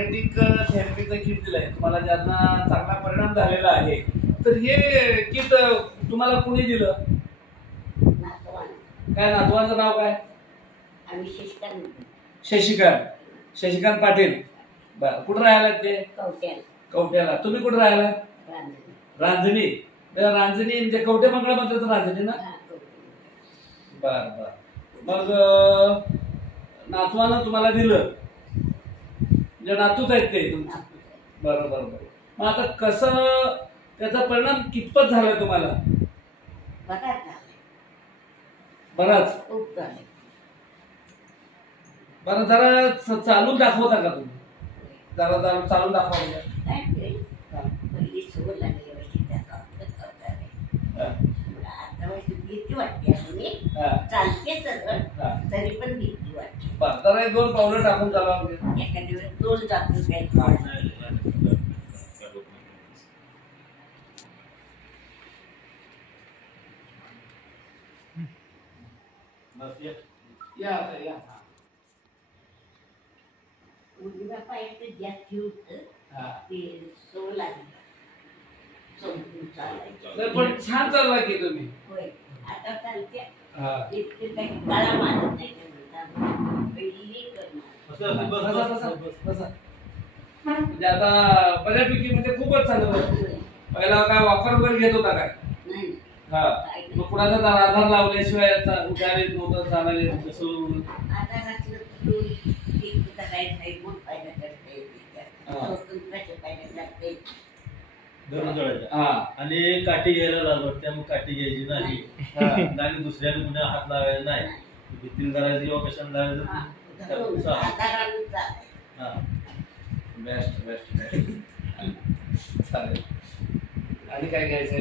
Magnetic थेरपीचं kit दिलंय तुम्हाला, ज्यांना चांगला परिणाम झालेला आहे. तर हे किट तुम्हाला कुणी दिलं? काय नातवाचं नाव काय? शशिकांत पाटील. बरं, कुठं राहायला ते? कवट्याला. तुम्ही कुठं राहायला? रांजणी. रांजणी म्हणजे कवटे मंगळ म्हणतात रांजणी ना? बर बर. मग नातवानं तुम्हाला दिलं, म्हणजे नातूच आहेत ते तुमचं? बरोबर बरोबर. मग आता कसं त्याचा परिणाम कितपत झाला तुम्हाला? बराच. बरं, जरा चालून दाखवता का तुम्ही? जरा चालून दाखवा. भीती वाटते, चालते तरी पण भीती वाटते. जरा 1-2 पावलं टाकून चालवा. एखाद्या वेळेस दोन जातो काय उजव्या पायात जास्त ते सवय लागली. पण छान चालला की तुम्ही. होय, आता चालते. इतके काही काळा मानत नाही म्हणजे आता बऱ्यापैकी म्हणजे खूपच चाललं. पहिला काय वापर वगैरे घेत होता काय? नाही. हा, मग कुणाचा आधार लावल्याशिवाय उद्या येत नव्हतं, चालायला येत नव्हतं. आणि काठी घ्यायला लागलो, त्यामुळे काठी घ्यायची नाही आणि दुसऱ्याने कुणा हात लावायला नाही. भीतीला करायचं किंवा कशाला लावायचं. Best best best. चालेल. आणि काय घ्यायचंय?